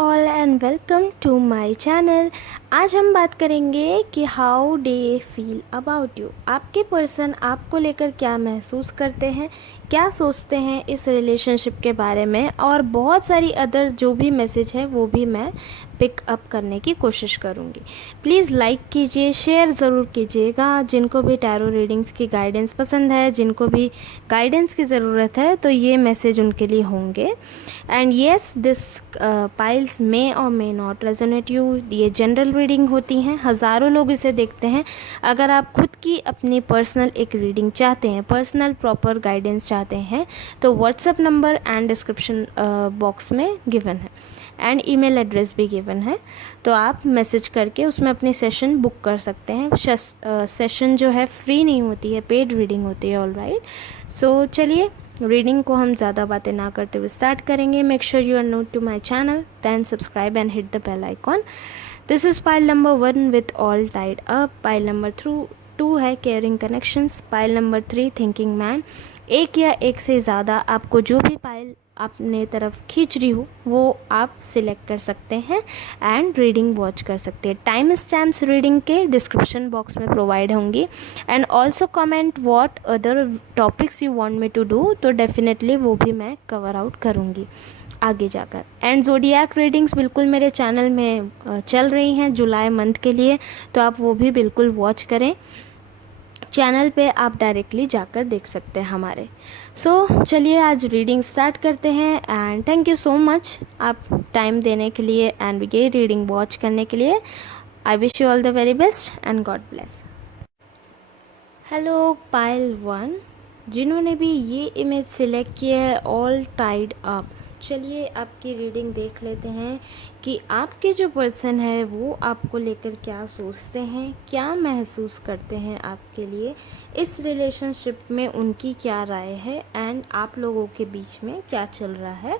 All and welcome to my channel. आज हम बात करेंगे कि how they feel about you. आपके पर्सन आपको लेकर क्या महसूस करते हैं, क्या सोचते हैं इस रिलेशनशिप के बारे में, और बहुत सारी अदर जो भी मैसेज है वो भी मैं पिक अप करने की कोशिश करूँगी। प्लीज़ लाइक कीजिए, शेयर ज़रूर कीजिएगा। जिनको भी टैरो रीडिंग्स की गाइडेंस पसंद है, जिनको भी गाइडेंस की ज़रूरत है, तो ये मैसेज उनके लिए होंगे। एंड येस, दिस पाइल्स मे और मे नॉट रेजोनेट यू। ये जनरल रीडिंग होती हैं, हज़ारों लोग इसे देखते हैं। अगर आप खुद की अपनी पर्सनल एक रीडिंग चाहते हैं, पर्सनल प्रॉपर गाइडेंस चाहते हैं, तो WhatsApp number and description box में गिवन है एंड ईमेल एड्रेस भी गिवन है, तो आप मैसेज करके उसमें अपनी सेशन बुक कर सकते हैं। सेशन जो है फ्री नहीं होती है, पेड रीडिंग होती है। ऑल राइट, सो चलिए रीडिंग को हम ज़्यादा बातें ना करते हुए स्टार्ट करेंगे। Make sure you are new to my channel, then subscribe and hit the bell icon. This is pile number 1 with all tied up. Pile number 2 है caring connections. Pile number 3 thinking man. एक या एक से ज़्यादा आपको जो भी pile अपने तरफ खींच रही हो वो आप सिलेक्ट कर सकते हैं एंड रीडिंग वॉच कर सकते हैं। टाइम स्टैम्प्स रीडिंग के डिस्क्रिप्शन बॉक्स में प्रोवाइड होंगी। And also comment what other topics you want me to do, तो डेफिनेटली वो भी मैं कवर आउट करूँगी आगे जाकर। एंड ज़ोडिएक रीडिंग्स बिल्कुल मेरे चैनल में चल रही हैं जुलाई मंथ के लिए, तो आप वो भी बिल्कुल वॉच करें। चैनल पे आप डायरेक्टली जाकर देख सकते हैं हमारे। सो चलिए आज रीडिंग स्टार्ट करते हैं। And thank you so much आप टाइम देने के लिए एंड ये रीडिंग वॉच करने के लिए। I wish you all the very best and God bless. Hello pile 1, जिन्होंने भी ये इमेज सिलेक्ट किया है ऑल टाइड अप, चलिए आपकी रीडिंग देख लेते हैं कि आपके जो पर्सन है वो आपको लेकर क्या सोचते हैं, क्या महसूस करते हैं आपके लिए, इस रिलेशनशिप में उनकी क्या राय है एंड आप लोगों के बीच में क्या चल रहा है।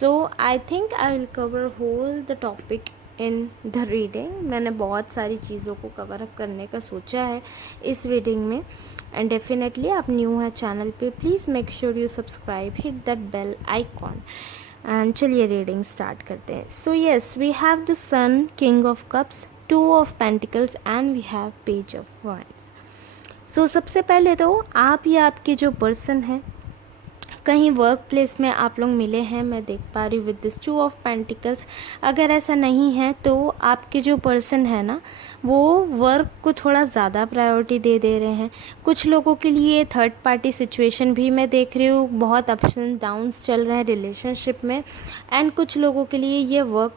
So I think I will cover whole the topic in the reading. मैंने बहुत सारी चीज़ों को कवर अप करने का सोचा है इस रीडिंग में। एंड डेफिनेटली आप न्यू है चैनल पे, please make sure you subscribe, hit that bell icon. And चलिए रीडिंग स्टार्ट करते हैं। So yes, we have the sun, king of cups, 2 of pentacles and we have page of wands. So सबसे पहले तो आप या आपके जो पर्सन है, कहीं वर्क प्लेस में आप लोग मिले हैं, मैं देख पा रही हूँ विद दिस 2 ऑफ पेंटिकल्स। अगर ऐसा नहीं है तो आपके जो पर्सन है ना, वो वर्क को थोड़ा ज़्यादा प्रायोरिटी दे रहे हैं। कुछ लोगों के लिए थर्ड पार्टी सिचुएशन भी मैं देख रही हूँ, बहुत अप्स एंड डाउन्स चल रहे हैं रिलेशनशिप में। एंड कुछ लोगों के लिए ये वर्क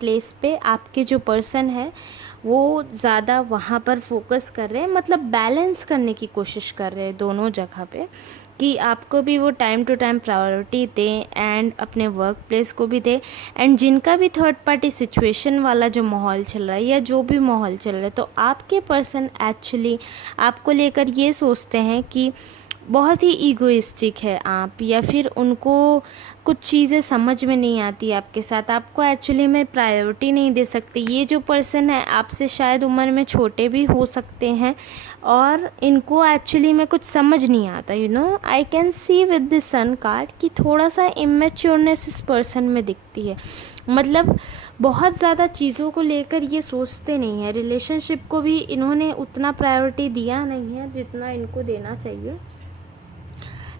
प्लेस पे आपके जो पर्सन है वो ज़्यादा वहाँ पर फोकस कर रहे हैं, मतलब बैलेंस करने की कोशिश कर रहे हैं दोनों जगह पे, कि आपको भी वो टाइम टू टाइम प्रायोरिटी दें एंड अपने वर्क प्लेस को भी दें। एंड जिनका भी थर्ड पार्टी सिचुएशन वाला जो माहौल चल रहा है या जो भी माहौल चल रहा है, तो आपके पर्सन एक्चुअली आपको लेकर ये सोचते हैं कि बहुत ही ईगोइस्टिक है आप, या फिर उनको कुछ चीज़ें समझ में नहीं आती आपके साथ, आपको एक्चुअली में प्रायोरिटी नहीं दे सकते। ये जो पर्सन है आपसे शायद उम्र में छोटे भी हो सकते हैं और इनको एक्चुअली में कुछ समझ नहीं आता। You know, I can see with the sun card कि थोड़ा सा इमेच्योरनेस इस पर्सन में दिखती है। मतलब बहुत ज़्यादा चीज़ों को लेकर ये सोचते नहीं है, रिलेशनशिप को भी इन्होंने उतना प्रायोरिटी दिया नहीं है जितना इनको देना चाहिए।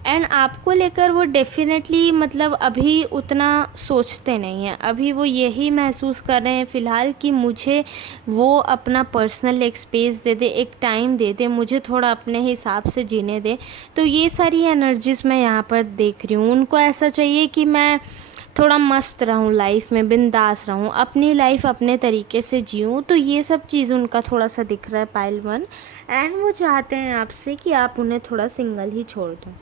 एंड आपको लेकर वो डेफिनेटली मतलब अभी उतना सोचते नहीं हैं। अभी वो यही महसूस कर रहे हैं फ़िलहाल कि मुझे वो अपना पर्सनल एक स्पेस दे दे, एक टाइम दे दे, मुझे थोड़ा अपने हिसाब से जीने दे। तो ये सारी एनर्जीज़ मैं यहाँ पर देख रही हूँ। उनको ऐसा चाहिए कि मैं थोड़ा मस्त रहूँ लाइफ में, बिंदास रहूँ, अपनी लाइफ अपने तरीके से जीऊँ। तो ये सब चीज़ उनका थोड़ा सा दिख रहा है पाइल 1। एंड वो चाहते हैं आपसे कि आप उन्हें थोड़ा सिंगल ही छोड़ दो।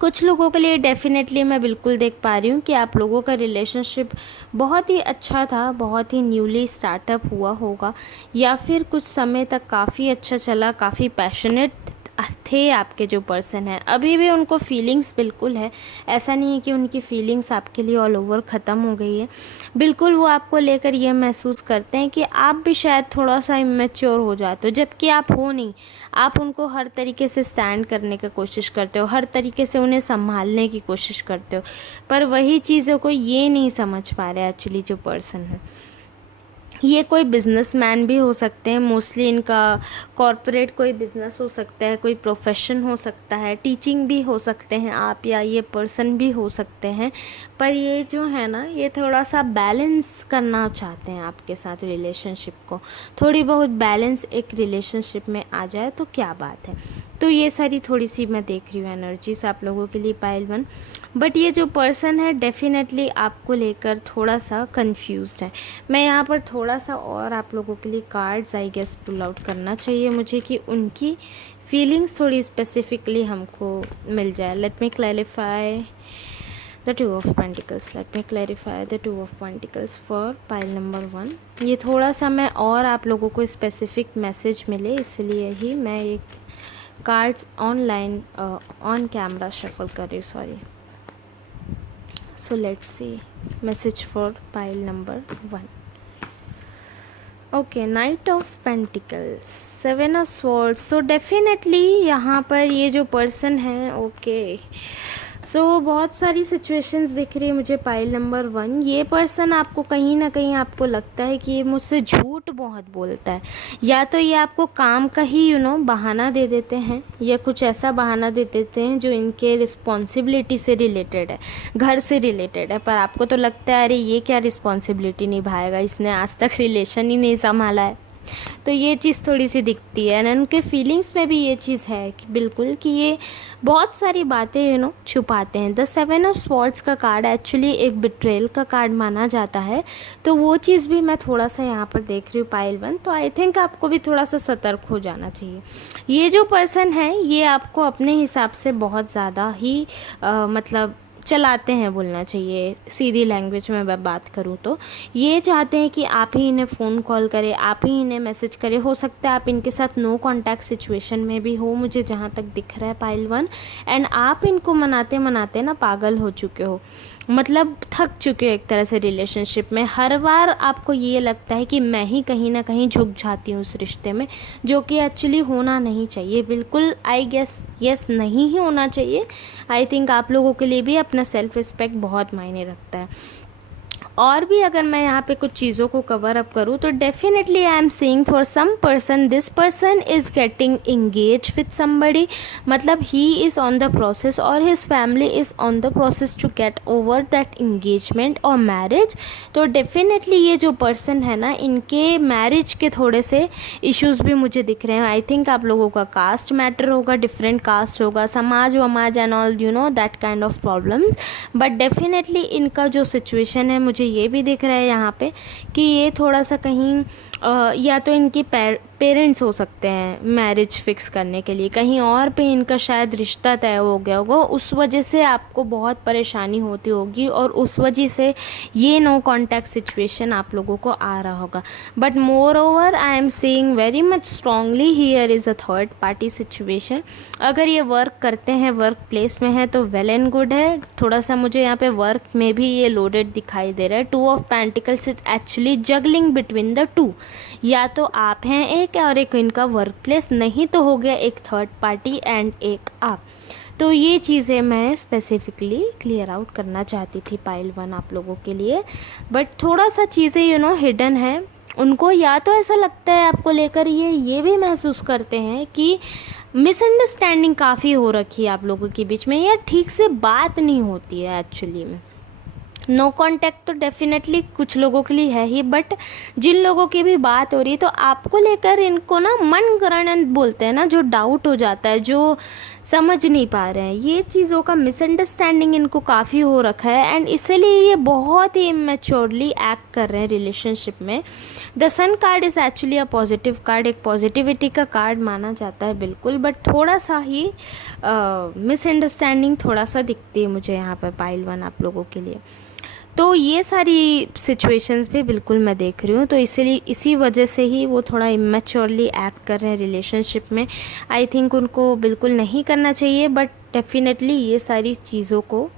कुछ लोगों के लिए डेफिनेटली मैं बिल्कुल देख पा रही हूँ कि आप लोगों का रिलेशनशिप बहुत ही अच्छा था, बहुत ही न्यूली स्टार्टअप हुआ होगा, या फिर कुछ समय तक काफ़ी अच्छा चला, काफ़ी पैशनेट थे आपके जो पर्सन है, अभी भी उनको फीलिंग्स बिल्कुल है। ऐसा नहीं है कि उनकी फीलिंग्स आपके लिए ऑल ओवर ख़त्म हो गई है। बिल्कुल वो आपको लेकर ये महसूस करते हैं कि आप भी शायद थोड़ा सा इमेच्योर हो जाते हो, जबकि आप हो नहीं। आप उनको हर तरीके से स्टैंड करने की कोशिश करते हो, हर तरीके से उन्हें संभालने की कोशिश करते हो, पर वही चीज़ों को ये नहीं समझ पा रहे एक्चुअली जो पर्सन है। ये कोई बिजनेसमैन भी हो सकते हैं, मोस्टली इनका कॉरपोरेट कोई बिजनेस हो सकता है, कोई प्रोफेशन हो सकता है, टीचिंग भी हो सकते हैं आप, या ये पर्सन भी हो सकते हैं। पर ये जो है ना, ये थोड़ा सा बैलेंस करना चाहते हैं आपके साथ रिलेशनशिप को। थोड़ी बहुत बैलेंस एक रिलेशनशिप में आ जाए तो क्या बात है। तो ये सारी थोड़ी सी मैं देख रही हूँ एनर्जीज आप लोगों के लिए पाइल 1। बट ये जो पर्सन है डेफिनेटली आपको लेकर थोड़ा सा कंफ्यूज्ड है। मैं यहाँ पर थोड़ा सा और आप लोगों के लिए cards I guess pull out करना चाहिए मुझे, कि उनकी फीलिंग्स थोड़ी स्पेसिफिकली हमको मिल जाए। Let me clarify the 2 of pentacles. Let me clarify the 2 of pentacles for pile number 1। ये थोड़ा सा मैं और आप लोगों को स्पेसिफिक मैसेज मिले, इसलिए ही मैं एक cards online on camera shuffle कर रही हूँ, sorry. So let's see message for pile number 1. Okay, Knight of Pentacles, 7 of Swords. So definitely यहाँ पर ये जो पर्सन है, okay, सो बहुत सारी सिचुएशंस दिख रही है मुझे पाइल नंबर 1। ये पर्सन आपको कहीं ना कहीं आपको लगता है कि ये मुझसे झूठ बहुत बोलता है, या तो ये आपको काम का ही बहाना दे देते हैं, या कुछ ऐसा बहाना दे देते हैं जो इनके रिस्पॉन्सिबिलिटी से रिलेटेड है, घर से रिलेटेड है, पर आपको तो लगता है अरे ये क्या रिस्पॉन्सिबिलिटी निभाएगा, इसने आज तक रिलेशन ही नहीं संभाला है। तो ये चीज़ थोड़ी सी दिखती है। एंड उनके फीलिंग्स में भी ये चीज़ है कि बिल्कुल कि ये बहुत सारी बातें छुपाते हैं। द 7 ऑफ स्वॉर्ड्स का कार्ड एक्चुअली एक बिट्रेल का कार्ड माना जाता है, तो वो चीज़ भी मैं थोड़ा सा यहाँ पर देख रही हूँ पाइल 1। तो आई थिंक आपको भी थोड़ा सा सतर्क हो जाना चाहिए। ये जो पर्सन है ये आपको अपने हिसाब से बहुत ज़्यादा ही मतलब चलाते हैं बोलना चाहिए, सीधी लैंग्वेज में मैं बात करूँ तो। ये चाहते हैं कि आप ही इन्हें फ़ोन कॉल करें, आप ही इन्हें मैसेज करें। हो सकता है आप इनके साथ नो कांटेक्ट सिचुएशन में भी हो, मुझे जहाँ तक दिख रहा है पाइल 1। एंड आप इनको मनाते मनाते ना पागल हो चुके हो, मतलब थक चुके हो एक तरह से रिलेशनशिप में। हर बार आपको ये लगता है कि मैं ही कहीं ना कहीं झुक जाती हूँ उस रिश्ते में, जो कि एक्चुअली होना नहीं चाहिए। बिल्कुल आई गेस यस नहीं ही होना चाहिए। आई थिंक आप लोगों के लिए भी अपना सेल्फ रिस्पेक्ट बहुत मायने रखता है। और भी अगर मैं यहाँ पे कुछ चीज़ों को कवर अप करूँ तो definitely I am seeing for some person this person is getting engage with somebody, मतलब he is on the process और his family is on the process to get over that engagement और marriage. तो definitely ये जो person है ना, इनके marriage के थोड़े से इश्यूज भी मुझे दिख रहे हैं। आई थिंक आप लोगों का कास्ट मैटर होगा, डिफरेंट कास्ट होगा, समाज वमाज and all that kind of problems. But definitely इनका जो सिचुएशन है मुझे ये भी दिख रहा है यहाँ पे कि ये थोड़ा सा कहीं या तो इनकी पेरेंट्स हो सकते हैं मैरिज फिक्स करने के लिए, कहीं और पे इनका शायद रिश्ता तय हो गया होगा, उस वजह से आपको बहुत परेशानी होती होगी और उस वजह से ये नो कांटेक्ट सिचुएशन आप लोगों को आ रहा होगा। But more over I am seeing very much strongly here is a third party situation. अगर ये वर्क करते हैं, वर्क प्लेस में है तो वेल एंड गुड है। थोड़ा सा मुझे यहाँ पे वर्क में भी ये लोडेड दिखाई दे रहा है। 2 of pentacles is actually juggling between the 2, या तो आप हैं एक और एक इनका वर्क प्लेस, नहीं तो हो गया एक थर्ड पार्टी एंड एक आप। तो ये चीज़ें मैं स्पेसिफिकली क्लियर आउट करना चाहती थी पाइल 1 आप लोगों के लिए। बट थोड़ा सा चीज़ें हिडन है उनको, या तो ऐसा लगता है आपको लेकर ये भी महसूस करते हैं कि मिसअंडरस्टैंडिंग काफ़ी हो रखी है आप लोगों के बीच में, या ठीक से बात नहीं होती है एक्चुअली में। नो कांटेक्ट तो डेफिनेटली कुछ लोगों के लिए है ही, बट जिन लोगों की भी बात हो रही है तो आपको लेकर इनको ना मन गणन बोलते हैं ना, जो डाउट हो जाता है, जो समझ नहीं पा रहे हैं, ये चीज़ों का मिसअंडरस्टैंडिंग इनको काफ़ी हो रखा है। एंड इसलिए ये बहुत ही इमेच्योरली एक्ट कर रहे हैं रिलेशनशिप में। The sun card is actually a positive card, एक पॉजिटिविटी का कार्ड माना जाता है बिल्कुल, बट थोड़ा सा ही मिसअंडरस्टैंडिंग थोड़ा सा दिखती है मुझे यहाँ पर पाइल 1 आप लोगों के लिए। तो ये सारी सिचुएशंस भी बिल्कुल मैं देख रही हूँ, तो इसलिए इसी वजह से ही वो थोड़ा इमेच्योरली एक्ट कर रहे हैं रिलेशनशिप में। आई थिंक उनको बिल्कुल नहीं करना चाहिए, बट डेफिनेटली ये सारी चीज़ों को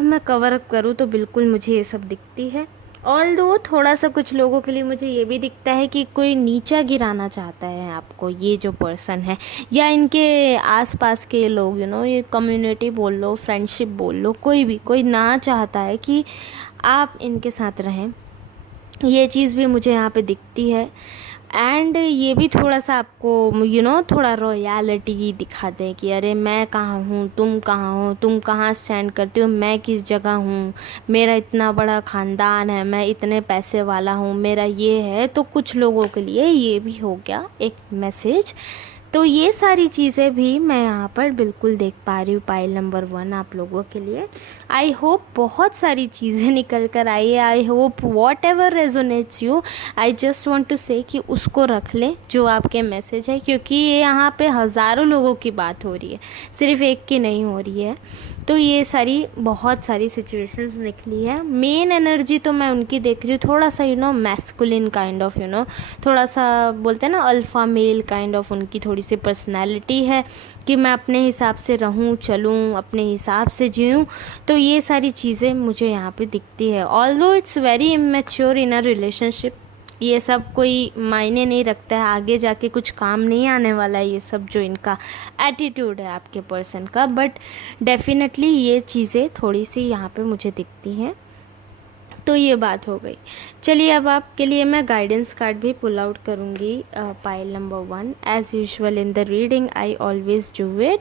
मैं कवर अप करूँ तो बिल्कुल मुझे ये सब दिखती है। ऑल्दो थोड़ा सा कुछ लोगों के लिए मुझे ये भी दिखता है कि कोई नीचा गिराना चाहता है आपको, ये जो पर्सन है या इनके आसपास के लोग, ये कम्युनिटी बोल लो, फ्रेंडशिप बोल लो, कोई ना चाहता है कि आप इनके साथ रहें। ये चीज़ भी मुझे यहाँ पे दिखती है। एंड ये भी थोड़ा सा आपको थोड़ा रॉयलिटी दिखाते हैं कि अरे मैं कहाँ हूँ, तुम कहाँ हो, तुम कहाँ स्टैंड करते हो, मैं किस जगह हूँ, मेरा इतना बड़ा ख़ानदान है, मैं इतने पैसे वाला हूँ, मेरा ये है। तो कुछ लोगों के लिए ये भी हो गया एक मैसेज। तो ये सारी चीज़ें भी मैं यहाँ पर बिल्कुल देख पा रही हूँ पाइल नंबर 1 आप लोगों के लिए। आई होप बहुत सारी चीज़ें निकल कर आई है। I hope whatever resonates you, I just want to say कि उसको रख लें जो आपके मैसेज है, क्योंकि ये यहाँ पे हज़ारों लोगों की बात हो रही है, सिर्फ एक की नहीं हो रही है। तो ये बहुत सारी सिचुएशंस निकली है। मेन एनर्जी तो मैं उनकी देख रही हूँ, थोड़ा सा मैस्कुलिन काइंड ऑफ थोड़ा सा बोलते हैं ना अल्फ़ा मेल काइंड ऑफ, उनकी थोड़ी सी पर्सनैलिटी है कि मैं अपने हिसाब से रहूं, चलूं, अपने हिसाब से जीऊं। तो ये सारी चीज़ें मुझे यहाँ पे दिखती है। Although it's very immature in a relationship, ये सब कोई मायने नहीं रखता है, आगे जाके कुछ काम नहीं आने वाला है ये सब जो इनका एटीट्यूड है आपके पर्सन का, बट डेफिनेटली ये चीज़ें थोड़ी सी यहाँ पे मुझे दिखती हैं। तो ये बात हो गई। चलिए अब आपके लिए मैं गाइडेंस कार्ड भी पुल आउट करूँगी pile number 1। As usual in the reading I always do it.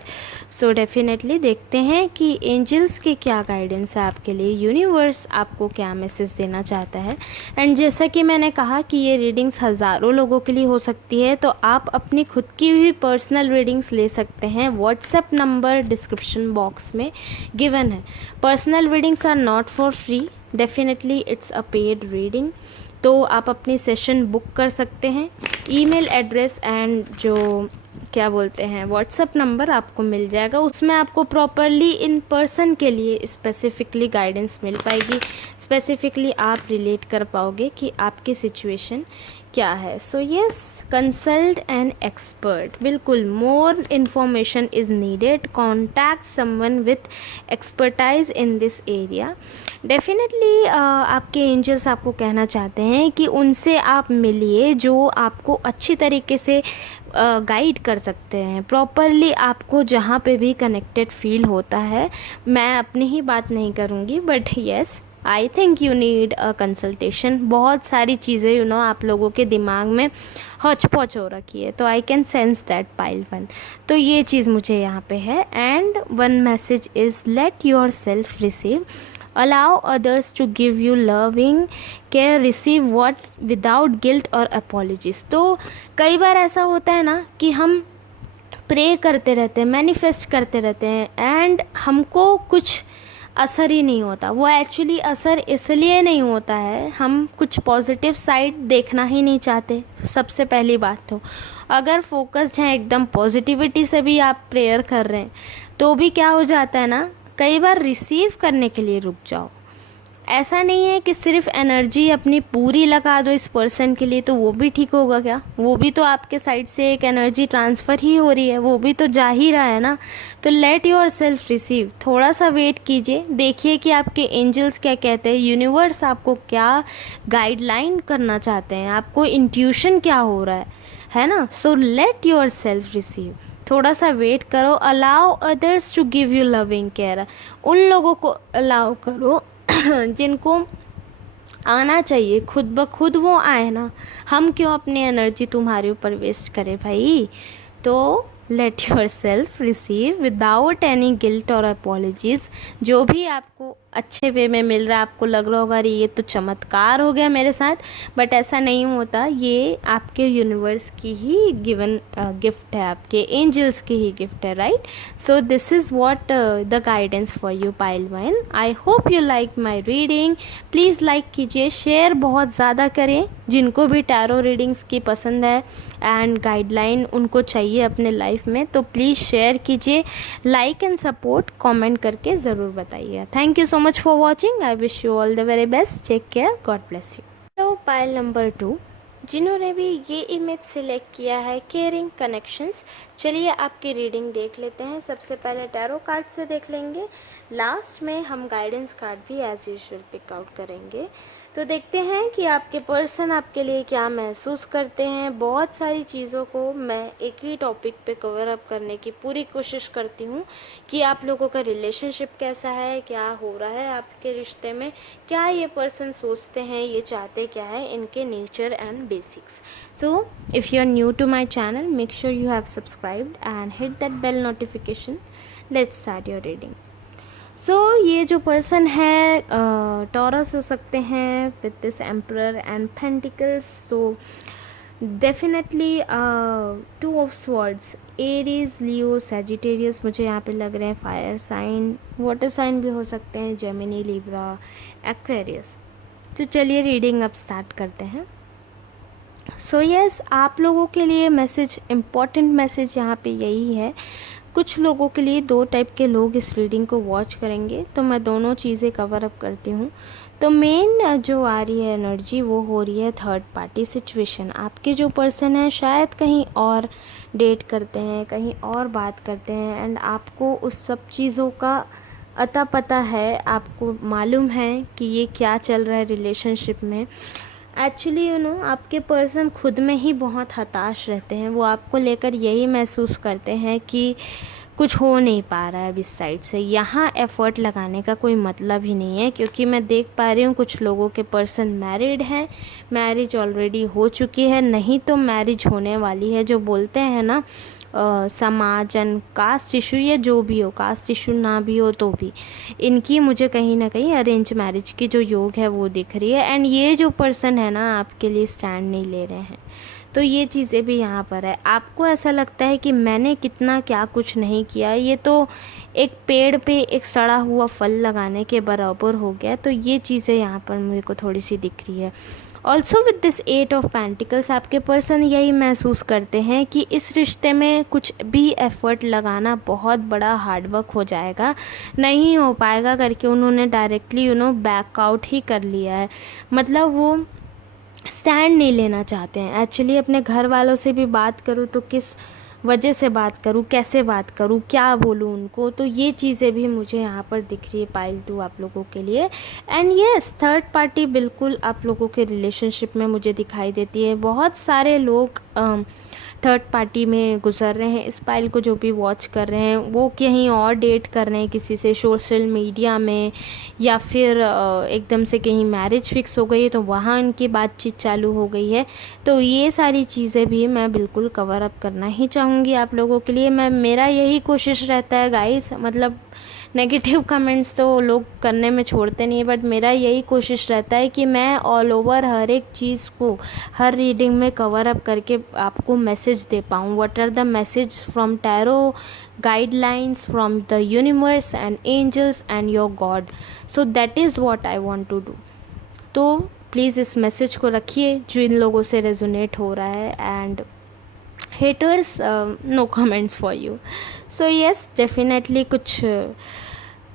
So definitely देखते हैं कि एंजल्स के क्या गाइडेंस है आपके लिए, यूनिवर्स आपको क्या मैसेज देना चाहता है। एंड जैसा कि मैंने कहा कि ये रीडिंग्स हज़ारों लोगों के लिए हो सकती है, तो आप अपनी खुद की भी पर्सनल रीडिंग्स ले सकते हैं। व्हाट्सएप नंबर डिस्क्रिप्शन बॉक्स में गिवन है। Personal readings are not for free, definitely it's a paid reading. तो आप अपनी सेशन बुक कर सकते हैं। ईमेल एड्रेस एंड जो क्या बोलते हैं व्हाट्सएप नंबर आपको मिल जाएगा, उसमें आपको प्रॉपरली इन पर्सन के लिए स्पेसिफिकली गाइडेंस मिल पाएगी। स्पेसिफिकली आप रिलेट कर पाओगे कि आपकी सिचुएशन क्या है। So yes, consult an expert, बिल्कुल more information is needed, contact someone with expertise in this area. Definitely आपके एंजल्स आपको कहना चाहते हैं कि उनसे आप मिलिए जो आपको अच्छी तरीके से गाइड कर सकते हैं, प्रॉपरली आपको जहाँ पे भी कनेक्टेड फील होता है। मैं अपनी ही बात नहीं करूँगी, but yes I think you need a consultation. बहुत सारी चीज़ें आप लोगों के दिमाग में हौच पौच हो रखी है, तो I can sense that pile 1। तो ये चीज़ मुझे यहाँ पे है। And one message is late yourself receive, allow others to give you loving care, receive what without guilt or apologies। तो कई बार ऐसा होता है ना कि हम प्रे करते रहते हैं, मैनिफेस्ट करते रहते हैं, एंड हमको कुछ असर ही नहीं होता। वो एक्चुअली असर इसलिए नहीं होता है, हम कुछ पॉजिटिव साइड देखना ही नहीं चाहते। सबसे पहली बात तो अगर फोकस्ड हैं एकदम पॉजिटिविटी से भी आप प्रेयर कर रहे हैं, तो भी क्या हो जाता है ना, कई बार रिसीव करने के लिए रुक जाओ। ऐसा नहीं है कि सिर्फ एनर्जी अपनी पूरी लगा दो इस पर्सन के लिए तो वो भी ठीक होगा क्या? वो भी तो आपके साइड से एक एनर्जी ट्रांसफ़र ही हो रही है, वो भी तो जा ही रहा है ना। तो लेट योर सेल्फ रिसीव, थोड़ा सा वेट कीजिए, देखिए कि आपके एंजल्स क्या कहते हैं, यूनिवर्स आपको क्या गाइडलाइन करना चाहते हैं, आपको इंट्यूशन क्या हो रहा है ना। So let yourself receive, थोड़ा सा वेट करो। Allow others to give you loving care, उन लोगों को अलाउ करो जिनको आना चाहिए, खुद ब खुद वो आए ना। हम क्यों अपनी एनर्जी तुम्हारे ऊपर वेस्ट करें भाई। तो late yourself receive without any guilt और अपॉलॉजीज़। जो भी आपको अच्छे वे में मिल रहा है, आपको लग रहा होगा अरे ये तो चमत्कार हो गया मेरे साथ, बट ऐसा नहीं होता। ये आपके यूनिवर्स की ही गिवन गिफ्ट है, आपके एंजल्स की ही गिफ्ट है, right. So this is what the guidance for you pile 1। I hope you like my reading. Please like कीजिए, शेयर बहुत ज़्यादा करें जिनको भी टैरो रीडिंग्स की पसंद है एंड गाइडलाइन उनको चाहिए अपने लाइफ में, तो प्लीज़ शेयर कीजिए। लाइक एंड सपोर्ट कमेंट करके ज़रूर बताइए। Thank you so much for watching. I wish you all the very best. Take care. God bless you. तो पाइल नंबर 2, जिन्होंने भी ये इमेज सिलेक्ट किया है केयरिंग कनेक्शंस, चलिए आपकी रीडिंग देख लेते हैं। सबसे पहले टैरो कार्ड से देख लेंगे, लास्ट में हम गाइडेंस कार्ड भी एज यूजुअल पिक आउट करेंगे। तो देखते हैं कि आपके पर्सन आपके लिए क्या महसूस करते हैं। बहुत सारी चीज़ों को मैं एक ही टॉपिक पे कवर अप करने की पूरी कोशिश करती हूँ कि आप लोगों का रिलेशनशिप कैसा है, क्या हो रहा है आपके रिश्ते में, क्या ये पर्सन सोचते हैं, ये चाहते क्या है, इनके nature and basics. So if you are new to my channel, make sure you have subscribed and hit that bell notification. Let's start your reading. So ये जो पर्सन है टॉरस हो सकते हैं with this emperor and pentacles. So definitely 2 of swords, Aries, Leo, Sagittarius मुझे यहाँ पे लग रहे हैं। फायर साइन, वाटर साइन भी हो सकते हैं, जेमिनी, लिब्रा, एक्वेरियस। तो चलिए रीडिंग अब स्टार्ट करते हैं। सो यस, आप लोगों के लिए मैसेज, इम्पॉर्टेंट मैसेज यहाँ पे यही है। कुछ लोगों के लिए 2 टाइप के लोग इस रीडिंग को वॉच करेंगे, तो मैं दोनों चीज़ें कवर अप करती हूँ। तो मेन जो आ रही है एनर्जी वो हो रही है थर्ड पार्टी सिचुएशन। आपके जो पर्सन है शायद कहीं और डेट करते हैं, कहीं और बात करते हैं, एंड आपको उस सब चीज़ों का अता पता है, आपको मालूम है कि ये क्या चल रहा है रिलेशनशिप में। एक्चुअली आपके पर्सन खुद में ही बहुत हताश रहते हैं। वो आपको लेकर यही महसूस करते हैं कि कुछ हो नहीं पा रहा है अब इस साइड से। यहाँ एफ़र्ट लगाने का कोई मतलब ही नहीं है, क्योंकि मैं देख पा रही हूँ कुछ लोगों के पर्सन मैरिड हैं, मैरिज ऑलरेडी हो चुकी है, नहीं तो मैरिज होने वाली है। जो बोलते हैं ना समाज एंड कास्ट इशू, या जो भी हो, कास्ट इशू ना भी हो तो भी इनकी मुझे कहीं ना कहीं अरेंज मैरिज की जो योग है वो दिख रही है। एंड ये जो पर्सन है ना आपके लिए स्टैंड नहीं ले रहे हैं, तो ये चीज़ें भी यहाँ पर है। आपको ऐसा लगता है कि मैंने कितना क्या कुछ नहीं किया, ये तो एक पेड़ पे एक सड़ा हुआ फल लगाने के बराबर हो गया। तो ये चीज़ें यहाँ पर मुझे को थोड़ी सी दिख रही है। Also with this 8 of pentacles, आपके पर्सन यही महसूस करते हैं कि इस रिश्ते में कुछ भी एफर्ट लगाना बहुत बड़ा हार्डवर्क हो जाएगा, नहीं हो पाएगा करके उन्होंने डायरेक्टली बैकआउट ही कर लिया है। मतलब वो स्टैंड नहीं लेना चाहते हैं। एक्चुअली अपने घर वालों से भी बात करूँ तो किस वजह से बात करूँ, कैसे बात करूँ, क्या बोलूँ उनको, तो ये चीज़ें भी मुझे यहाँ पर दिख रही है पाइल 2 आप लोगों के लिए। एंड यस, थर्ड पार्टी बिल्कुल आप लोगों के रिलेशनशिप में मुझे दिखाई देती है। बहुत सारे लोग थर्ड पार्टी में गुजर रहे हैं। इस पाइल को जो भी वॉच कर रहे हैं वो कहीं और डेट कर रहे हैं किसी से, सोशल मीडिया में, या फिर एकदम से कहीं मैरिज फिक्स हो गई है तो वहाँ उनकी बातचीत चालू हो गई है। तो ये सारी चीज़ें भी मैं बिल्कुल कवर अप करना ही चाहूँगी आप लोगों के लिए। मेरा यही कोशिश रहता है गाइस, मतलब नेगेटिव कमेंट्स तो लोग करने में छोड़ते नहीं है, बट मेरा यही कोशिश रहता है कि मैं ऑल ओवर हर एक चीज़ को हर रीडिंग में कवर अप करके आपको मैसेज दे पाऊँ। What are the message from tarot, guidelines from the universe and angels and your God. So that is what I want to do. तो प्लीज़ इस मैसेज को रखिए जो इन लोगों से रेजोनेट हो रहा है। And haters, no comments for you. So yes, definitely कुछ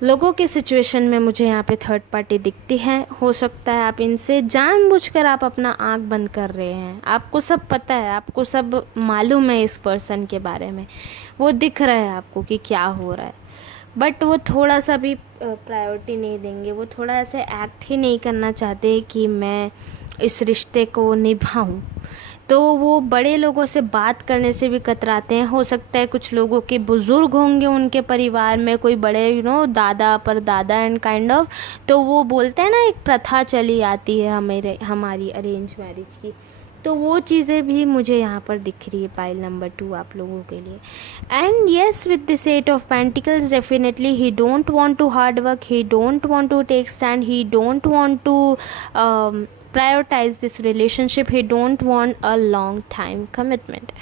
लोगों के सिचुएशन में मुझे यहाँ पे थर्ड पार्टी दिखती है। हो सकता है आप इनसे जानबूझकर आप अपना आँख बंद कर रहे हैं, आपको सब पता है, आपको सब मालूम है इस पर्सन के बारे में, वो दिख रहा है आपको कि क्या हो रहा है, बट वो थोड़ा सा भी प्रायोरिटी नहीं देंगे। वो थोड़ा ऐसे एक्ट ही नहीं करना चाहते कि मैं इस रिश्ते को निभाऊं। तो वो बड़े लोगों से बात करने से भी कतराते हैं। हो सकता है कुछ लोगों के बुज़ुर्ग होंगे उनके परिवार में, कोई बड़े दादा परदादा एंड काइंड ऑफ, तो वो बोलते हैं ना एक प्रथा चली आती है हमारी अरेंज मैरिज की, तो वो चीज़ें भी मुझे यहाँ पर दिख रही है पाइल नंबर 2 आप लोगों के लिए। And yes, with this 8 of pentacles, definitely he don't want to hard work, he don't want to take stand, he don't want to prioritize this relationship, he don't want a long time commitment।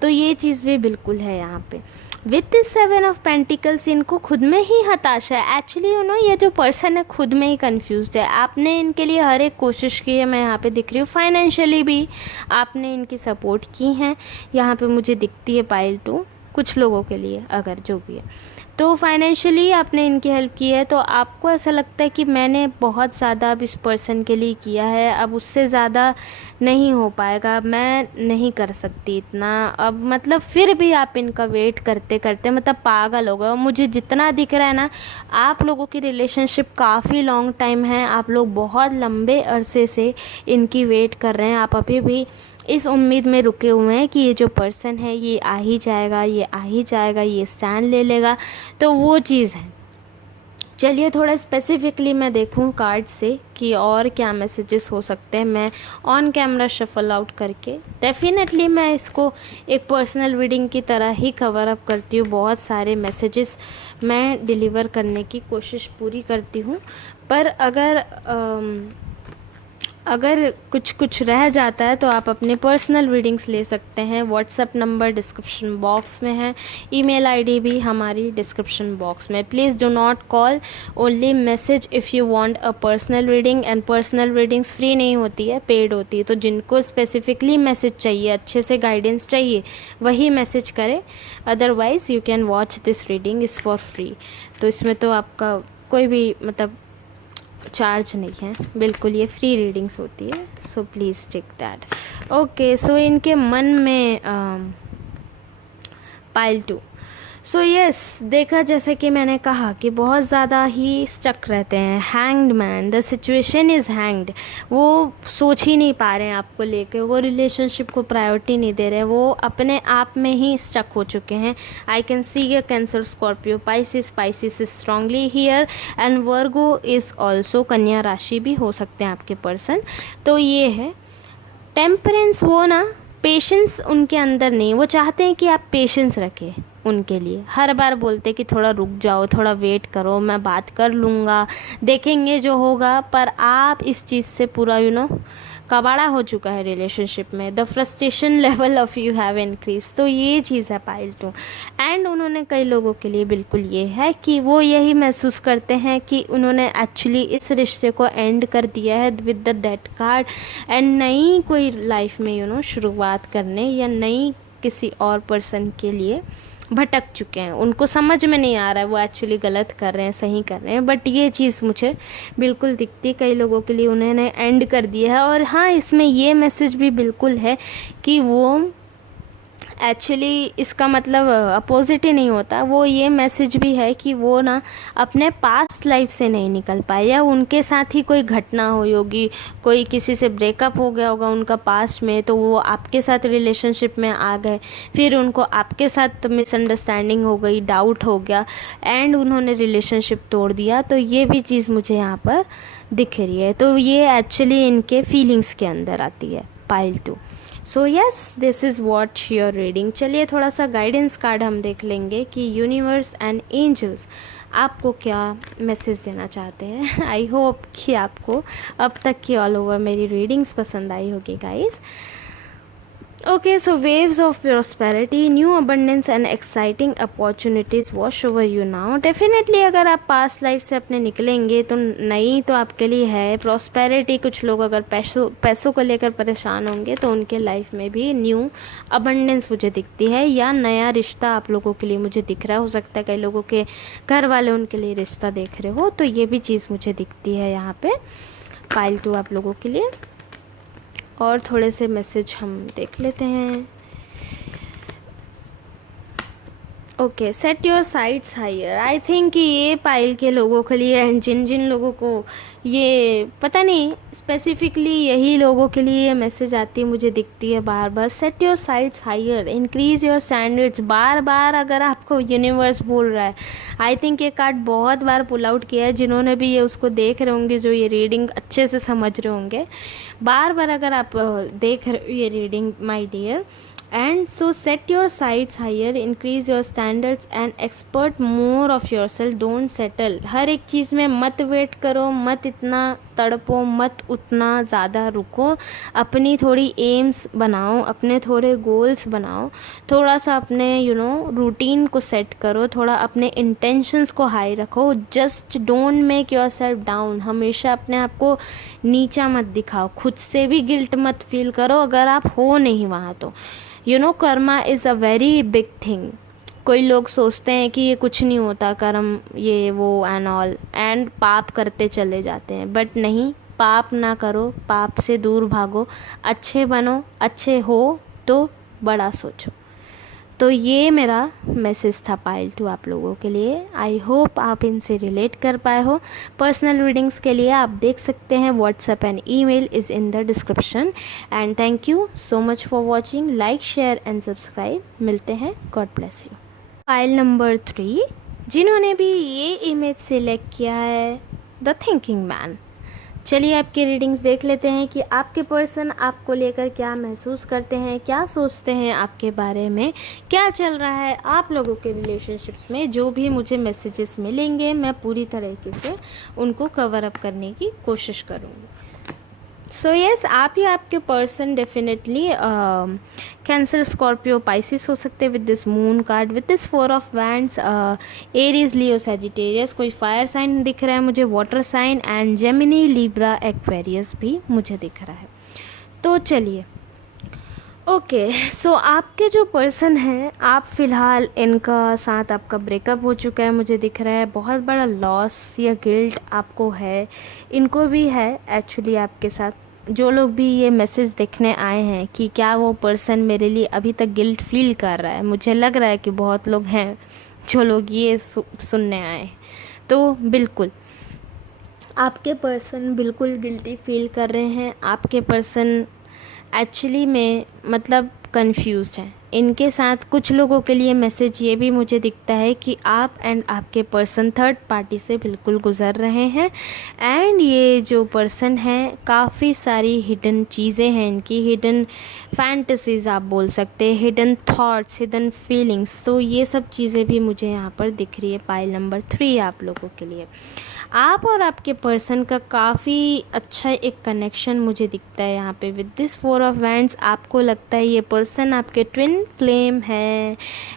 तो ये चीज़ भी बिल्कुल है यहाँ पे। With this 7 of pentacles, इनको खुद में ही हताशा है। एक्चुअली ये जो पर्सन है खुद में ही कंफ्यूज्ड है। आपने इनके लिए हर एक कोशिश की है, मैं यहाँ पे दिख रही हूँ, फाइनेंशियली भी आपने इनकी सपोर्ट की है, यहाँ पे मुझे दिखती है पाइल 2 कुछ लोगों के लिए, अगर जो भी है। तो फाइनेंशियली आपने इनकी हेल्प की है, तो आपको ऐसा लगता है कि मैंने बहुत ज़्यादा अब इस पर्सन के लिए किया है, अब उससे ज़्यादा नहीं हो पाएगा, मैं नहीं कर सकती इतना अब, मतलब फिर भी आप इनका वेट करते करते मतलब पागल हो गए हो। मुझे जितना दिख रहा है ना, आप लोगों की रिलेशनशिप काफ़ी लॉन्ग टाइम है, आप लोग बहुत लंबे अरसे से इनकी वेट कर रहे हैं, आप अभी भी इस उम्मीद में रुके हुए हैं कि ये जो पर्सन है ये आ ही जाएगा, ये आ ही जाएगा, ये स्टैंड ले लेगा, तो वो चीज़ है। चलिए थोड़ा स्पेसिफिकली मैं देखूं कार्ड से कि और क्या मैसेजेस हो सकते हैं, मैं ऑन कैमरा शफल आउट करके डेफिनेटली मैं इसको एक पर्सनल रीडिंग की तरह ही कवर अप करती हूँ, बहुत सारे मैसेजेस मैं डिलीवर करने की कोशिश पूरी करती हूँ, पर अगर कुछ कुछ रह जाता है तो आप अपने पर्सनल रीडिंग्स ले सकते हैं। व्हाट्सएप नंबर डिस्क्रिप्शन बॉक्स में है, ईमेल आईडी भी हमारी डिस्क्रिप्शन बॉक्स में। Please do not call, only message if you want a personal reading, and personal readings free नहीं होती है, पेड होती है, तो जिनको स्पेसिफिकली मैसेज चाहिए, अच्छे से गाइडेंस चाहिए, वही मैसेज करें, otherwise you can watch this reading is for free. तो इसमें तो आपका कोई भी मतलब चार्ज नहीं है, बिल्कुल ये फ्री रीडिंग्स होती है, so please take that. Okay, so इनके मन में पाइल 2, सो यस, देखा जैसे कि मैंने कहा कि बहुत ज़्यादा ही स्टक रहते हैं, hanged man, the situation is hanged, वो सोच ही नहीं पा रहे हैं आपको लेके, वो रिलेशनशिप को प्रायोरिटी नहीं दे रहे, वो अपने आप में ही स्टक हो चुके हैं। आई can C a cancer, Scorpio, Pisces is strongly here, and Virgo is also, कन्या राशि भी हो सकते हैं आपके पर्सन। तो ये है टेम्परेंस, वो ना पेशेंस उनके अंदर नहीं, वो चाहते हैं कि आप पेशेंस रखें उनके लिए, हर बार बोलते कि थोड़ा रुक जाओ, थोड़ा वेट करो, मैं बात कर लूँगा, देखेंगे जो होगा, पर आप इस चीज़ से पूरा कबाड़ा हो चुका है रिलेशनशिप में, the frustration level of you have increase, तो ये चीज़ है पाइल 2। एंड उन्होंने कई लोगों के लिए बिल्कुल ये है कि वो यही महसूस करते हैं कि उन्होंने एक्चुअली इस रिश्ते को एंड कर दिया है with the death card, and नई कोई लाइफ में शुरुआत करने या नई किसी और पर्सन के लिए भटक चुके हैं, उनको समझ में नहीं आ रहा है वो एक्चुअली गलत कर रहे हैं सही कर रहे हैं, बट ये चीज़ मुझे बिल्कुल दिखती है, कई लोगों के लिए उन्होंने एंड कर दिया है। और हाँ, इसमें ये मैसेज भी बिल्कुल है कि वो एक्चुअली, इसका मतलब अपोजिट ही नहीं होता, वो ये मैसेज भी है कि वो ना अपने पास्ट लाइफ से नहीं निकल पाए, या उनके साथ ही कोई घटना हुई होगी, कोई किसी से ब्रेकअप हो गया होगा उनका पास्ट में, तो वो आपके साथ रिलेशनशिप में आ गए, फिर उनको आपके साथ मिसअंडरस्टैंडिंग हो गई, डाउट हो गया, एंड उन्होंने रिलेशनशिप तोड़ दिया, तो ये भी चीज़ मुझे यहाँ पर दिख रही है। तो ये एक्चुअली इनके फीलिंग्स के अंदर आती है, pile 2। So yes, this is what your reading. चलिए थोड़ा सा गाइडेंस कार्ड हम देख लेंगे कि यूनिवर्स एंड एंजल्स आपको क्या मैसेज देना चाहते हैं। आई होप कि आपको अब तक की ऑल ओवर मेरी रीडिंग्स पसंद आई होगी guys. Okay, so waves of prosperity, new abundance and exciting opportunities wash over you now. Definitely अगर आप पास्ट लाइफ से अपने निकलेंगे तो नई तो आपके लिए है प्रॉस्पेरिटी। कुछ लोग अगर पैसों को लेकर परेशान होंगे तो उनके लाइफ में भी न्यू अबंडेंस मुझे दिखती है, या नया रिश्ता आप लोगों के लिए मुझे दिख रहा है। हो सकता है कई लोगों के घर वाले उनके लिए रिश्ता देख रहे हो, तो ये भी चीज़ मुझे दिखती है यहाँ पे पाइल 2 आप लोगों के लिए। और थोड़े से मैसेज हम देख लेते हैं। Okay, set your sights higher. I think कि ये पाइल के लोगों के लिए, जिन जिन लोगों को ये पता नहीं स्पेसिफिकली यही लोगों के लिए ये मैसेज आती है, मुझे दिखती है बार बार। Set your sights higher, increase your standards, बार बार अगर आपको यूनिवर्स बोल रहा है। आई थिंक ये कार्ड बहुत बार पुल आउट किया है, जिन्होंने भी ये उसको देख रहे होंगे, जो ये रीडिंग अच्छे से समझ रहे होंगे, बार बार अगर आप देख रहे हो ये reading my dear. And so set your sights higher, increase your standards and expert more of your self, don't settle. हर एक चीज़ में मत वेट करो, मत इतना तड़पो, मत उतना ज़्यादा रुको, अपनी थोड़ी एम्स बनाओ, अपने थोड़े गोल्स बनाओ, थोड़ा सा अपने रूटीन को सेट करो, थोड़ा अपने इंटेंशंस को हाई रखो। Just don't make your self down, हमेशा अपने आप को नीचा मत दिखाओ, खुद से भी गिल्ट मत फील करो अगर आप हो नहीं वहाँ तो। Karma is a very big thing, कोई लोग सोचते हैं कि ये कुछ नहीं होता, कर्म ये वो एंड ऑल, एंड पाप करते चले जाते हैं, बट नहीं, पाप ना करो, पाप से दूर भागो, अच्छे बनो, अच्छे हो तो बड़ा सोचो। तो ये मेरा मैसेज था पायल टू आप लोगों के लिए। आई होप आप इनसे रिलेट कर पाए हो। पर्सनल रीडिंग्स के लिए आप देख सकते हैं WhatsApp and email is in the description. And thank you so much for watching. Like, share and subscribe. मिलते हैं। God bless you. File number 3, जिन्होंने भी ये इमेज सिलेक्ट किया है, द थिंकिंग मैन। चलिए आपकी रीडिंग्स देख लेते हैं कि आपके पर्सन आपको लेकर क्या महसूस करते हैं, क्या सोचते हैं आपके बारे में, क्या चल रहा है आप लोगों के रिलेशनशिप्स में। जो भी मुझे मैसेजेस मिलेंगे मैं पूरी तरीके से उनको कवर अप करने की कोशिश करूँगी। सो यस, आप या आपके person definitely Cancer, Scorpio, Pisces हो सकते हैं with this moon card, with this 4 of wands, Aries, Leo, Sagittarius, कोई फायर साइन दिख रहा है मुझे, water sign, and Gemini, Libra, Aquarius भी मुझे दिख रहा है। तो चलिए, ओके, सो आपके जो पर्सन हैं, आप फ़िलहाल इनका साथ आपका ब्रेकअप हो चुका है मुझे दिख रहा है। बहुत बड़ा लॉस या गिल्ट आपको है, इनको भी है एक्चुअली आपके साथ। जो लोग भी ये मैसेज देखने आए हैं कि क्या वो पर्सन मेरे लिए अभी तक गिल्ट फील कर रहा है, मुझे लग रहा है कि बहुत लोग हैं जो लोग ये सुनने आए। तो बिल्कुल आपके पर्सन बिल्कुल गिल्टी फील कर रहे हैं। आपके पर्सन एक्चुअली में मतलब कंफ्यूज्ड हैं। इनके साथ कुछ लोगों के लिए मैसेज ये भी मुझे दिखता है कि आप एंड आपके पर्सन थर्ड पार्टी से बिल्कुल गुजर रहे हैं। एंड ये जो पर्सन है, काफ़ी सारी हिडन चीज़ें हैं इनकी, हिडन फैंटेसीज आप बोल सकते हैं, हिडन थॉट्स, हिडन फीलिंग्स। तो ये सब चीज़ें भी मुझे यहाँ पर दिख रही है पाइल नंबर 3 आप लोगों के लिए। आप और आपके पर्सन का काफ़ी अच्छा एक कनेक्शन मुझे दिखता है यहाँ पे विद दिस 4 ऑफ वैंड्स। आपको लगता है ये पर्सन आपके ट्विन फ्लेम है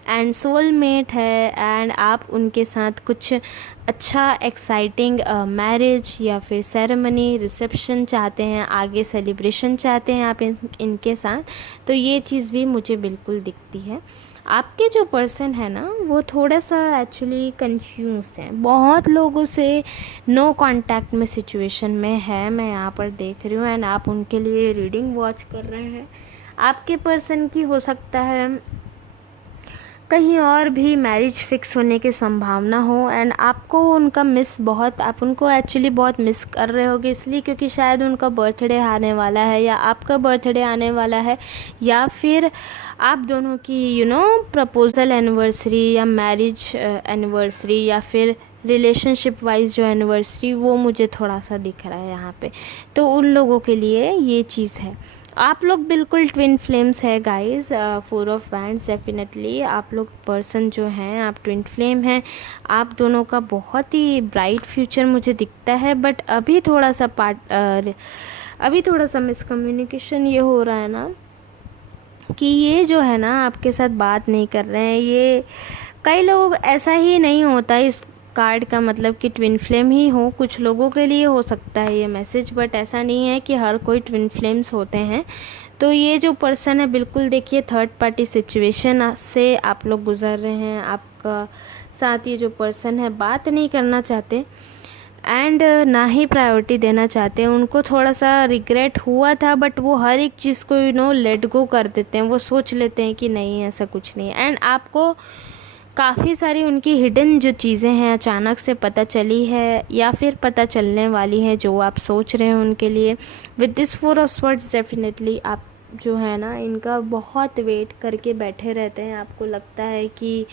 एंड सोलमेट है, एंड आप उनके साथ कुछ अच्छा एक्साइटिंग मैरिज या फिर सेरेमनी, रिसेप्शन चाहते हैं, आगे सेलिब्रेशन चाहते हैं आप इनके साथ। तो ये चीज़ भी मुझे बिल्कुल दिखती है। आपके जो पर्सन है ना, वो थोड़ा सा एक्चुअली कंफ्यूज है, बहुत लोगों से नो कांटेक्ट में सिचुएशन में है, मैं यहाँ पर देख रही हूँ। एंड आप उनके लिए रीडिंग वॉच कर रहे हैं। आपके पर्सन की हो सकता है कहीं और भी मैरिज फिक्स होने की संभावना हो, एंड आपको उनका मिस बहुत, आप उनको एक्चुअली बहुत मिस कर रहे होगे, इसलिए क्योंकि शायद उनका बर्थडे आने वाला है या आपका बर्थडे आने वाला है, या फिर आप दोनों की प्रपोजल एनिवर्सरी या मैरिज एनिवर्सरी या फिर रिलेशनशिप वाइज जो एनिवर्सरी, वो मुझे थोड़ा सा दिख रहा है यहाँ पे। तो उन लोगों के लिए ये चीज़ है। आप लोग बिल्कुल ट्विन फ्लेम्स है गाइस। 4 ऑफ वैंड्स, डेफिनेटली आप लोग पर्सन जो हैं आप ट्विन फ्लेम हैं। आप दोनों का बहुत ही ब्राइट फ्यूचर मुझे दिखता है, बट अभी थोड़ा सा मिसकम्युनिकेशन ये हो रहा है ना कि ये जो है ना आपके साथ बात नहीं कर रहे हैं। ये कई लोग, ऐसा ही नहीं होता इस कार्ड का मतलब कि ट्विन फ्लेम ही हो, कुछ लोगों के लिए हो सकता है ये मैसेज, बट ऐसा नहीं है कि हर कोई ट्विन फ्लेम्स होते हैं। तो ये जो पर्सन है, बिल्कुल देखिए थर्ड पार्टी सिचुएशन से आप लोग गुजर रहे हैं। आपका साथ ये जो पर्सन है बात नहीं करना चाहते एंड ना ही प्रायोरिटी देना चाहते हैं। उनको थोड़ा सा रिग्रेट हुआ था, बट वो हर एक चीज़ को लेट गो कर देते हैं। वो सोच लेते हैं कि नहीं, ऐसा कुछ नहीं। एंड आपको काफ़ी सारी उनकी हिडन जो चीज़ें हैं अचानक से पता चली है या फिर पता चलने वाली है, जो आप सोच रहे हैं उनके लिए। With this 4 of swords, definitely आप जो है ना इनका बहुत वेट करके बैठे रहते हैं। आपको लगता है कि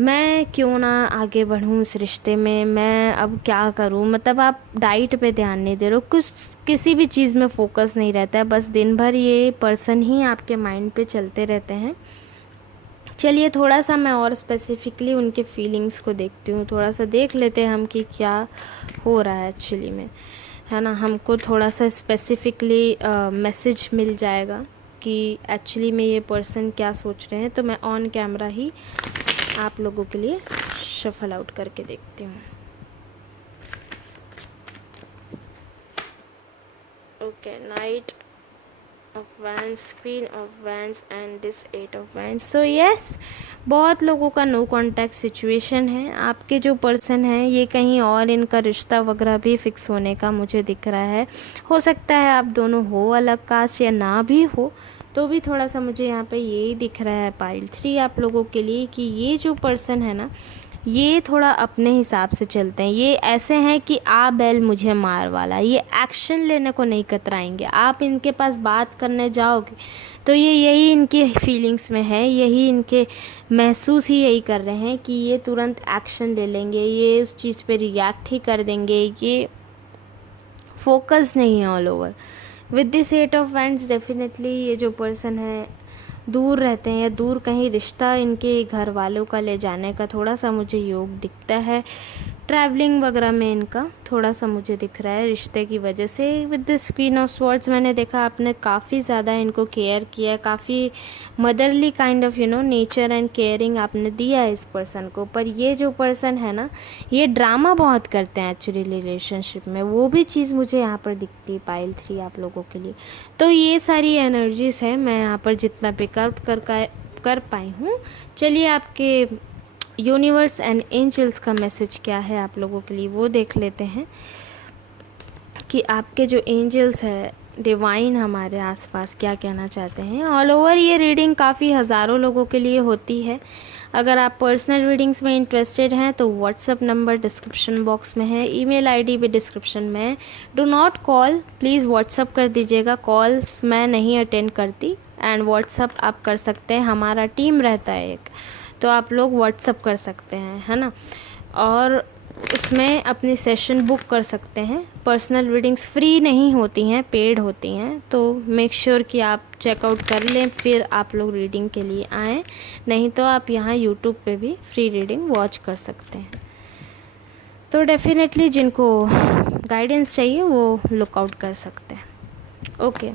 मैं क्यों ना आगे बढ़ूँ इस रिश्ते में, मैं अब क्या करूँ। मतलब आप डाइट पे ध्यान नहीं दे रहे हो, कुछ किसी भी चीज़ में फोकस नहीं रहता है, बस दिन भर ये पर्सन ही आपके माइंड पे चलते रहते हैं। चलिए थोड़ा सा मैं और स्पेसिफिकली उनके फीलिंग्स को देखती हूँ, थोड़ा सा देख लेते हैं हम कि क्या हो रहा है एक्चुअली में, है ना। हमको थोड़ा सा स्पेसिफिकली मैसेज मिल जाएगा कि एक्चुअली में ये पर्सन क्या सोच रहे हैं। तो मैं ऑन कैमरा ही आप लोगों के लिए शफल आउट करके देखती हूँ। Okay, night, of wands, queen of wands and this eight of wands. So yes, बहुत लोगों का नो कॉन्टैक्ट सिचुएशन है। आपके जो पर्सन है ये कहीं और, इनका रिश्ता वगैरह भी फिक्स होने का मुझे दिख रहा है। हो सकता है आप दोनों हो अलग कास्ट या ना भी हो, तो भी थोड़ा सा मुझे यहाँ पे यही दिख रहा है पाइल 3 आप लोगों के लिए कि ये जो पर्सन है ना, ये थोड़ा अपने हिसाब से चलते हैं। ये ऐसे हैं कि आ बैल मुझे मार वाला, ये एक्शन लेने को नहीं कतराएंगे। आप इनके पास बात करने जाओगे तो ये यही इनकी फीलिंग्स में है, यही इनके महसूस ही यही कर रहे हैं कि ये तुरंत एक्शन ले लेंगे, ये उस चीज़ पे रिएक्ट ही कर देंगे। ये फोकस नहीं है all over. With this eight of wands definitely ये जो पर्सन है दूर रहते हैं या दूर कहीं रिश्ता इनके घर वालों का ले जाने का थोड़ा सा मुझे योग दिखता है। ट्रैवलिंग वगैरह में इनका थोड़ा सा मुझे दिख रहा है रिश्ते की वजह से। With this queen of swords मैंने देखा आपने काफ़ी ज़्यादा इनको केयर किया है, काफ़ी motherly kind of nature and caring आपने दिया है इस पर्सन को। पर ये जो पर्सन है ना, ये ड्रामा बहुत करते हैं एक्चुअली रिलेशनशिप में, वो भी चीज़ मुझे यहाँ पर दिखती है पाइल 3 आप लोगों के लिए। तो ये सारी एनर्जीज है मैं यहाँ पर जितना पिकअप कर पाई हूँ। चलिए आपके यूनिवर्स एंड एंजल्स का मैसेज क्या है आप लोगों के लिए वो देख लेते हैं कि आपके जो एंजल्स है डिवाइन हमारे आसपास क्या कहना चाहते हैं। ऑल ओवर ये रीडिंग काफ़ी हज़ारों लोगों के लिए होती है। अगर आप पर्सनल रीडिंग्स में इंटरेस्टेड हैं तो व्हाट्सअप नंबर डिस्क्रिप्शन बॉक्स में है, ईमेल आईडी भी डिस्क्रिप्शन में है। Do not call, please WhatsApp कर दीजिएगा, कॉल्स मैं नहीं अटेंड करती। एंड व्हाट्सअप आप कर सकते हैं, हमारा टीम रहता है एक, तो आप लोग व्हाट्सअप कर सकते हैं, है ना। और उसमें अपनी सेशन बुक कर सकते हैं। पर्सनल रीडिंग्स फ्री नहीं होती हैं, पेड होती हैं, तो मेक श्योर कि आप चेकआउट कर लें फिर आप लोग रीडिंग के लिए आएँ। नहीं तो आप यहाँ यूट्यूब पे भी फ्री रीडिंग वॉच कर सकते हैं। तो डेफिनेटली जिनको गाइडेंस चाहिए वो लुकआउट कर सकते हैं। ओके,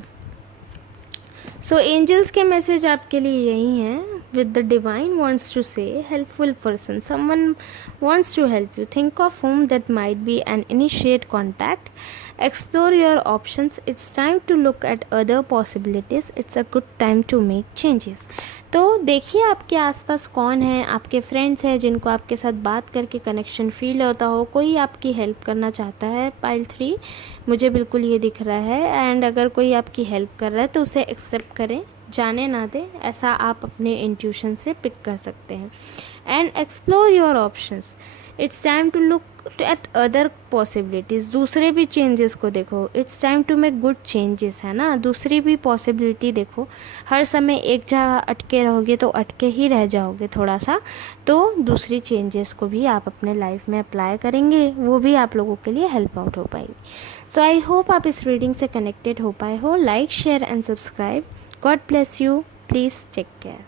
सो एंजल्स के मैसेज आपके लिए यही हैं। With the divine wants to say helpful person, someone wants to help you, think of whom that might be and initiate contact, explore your options, it's time to look at other possibilities, it's a good time to make changes। तो देखिए आपके आसपास कौन है, आपके friends हैं जिनको आपके साथ बात करके कनेक्शन फील होता हो, कोई आपकी हेल्प करना चाहता है पाइल 3, मुझे बिल्कुल ये दिख रहा है। एंड अगर कोई आपकी हेल्प कर रहा है तो उसे एक्सेप्ट करें, जाने ना दें, ऐसा आप अपने इंट्यूशन से पिक कर सकते हैं। And explore your options, it's time to look at other possibilities, दूसरे भी चेंजेस को देखो। It's time to make good changes, है ना, दूसरी भी पॉसिबिलिटी देखो। हर समय एक जगह अटके रहोगे तो अटके ही रह जाओगे थोड़ा सा, तो दूसरी चेंजेस को भी आप अपने लाइफ में अप्लाई करेंगे, वो भी आप लोगों के लिए हेल्प आउट हो पाएगी। सो आई होप आप इस रीडिंग से कनेक्टेड हो पाए हो। Like, share and subscribe. God bless you, please take care.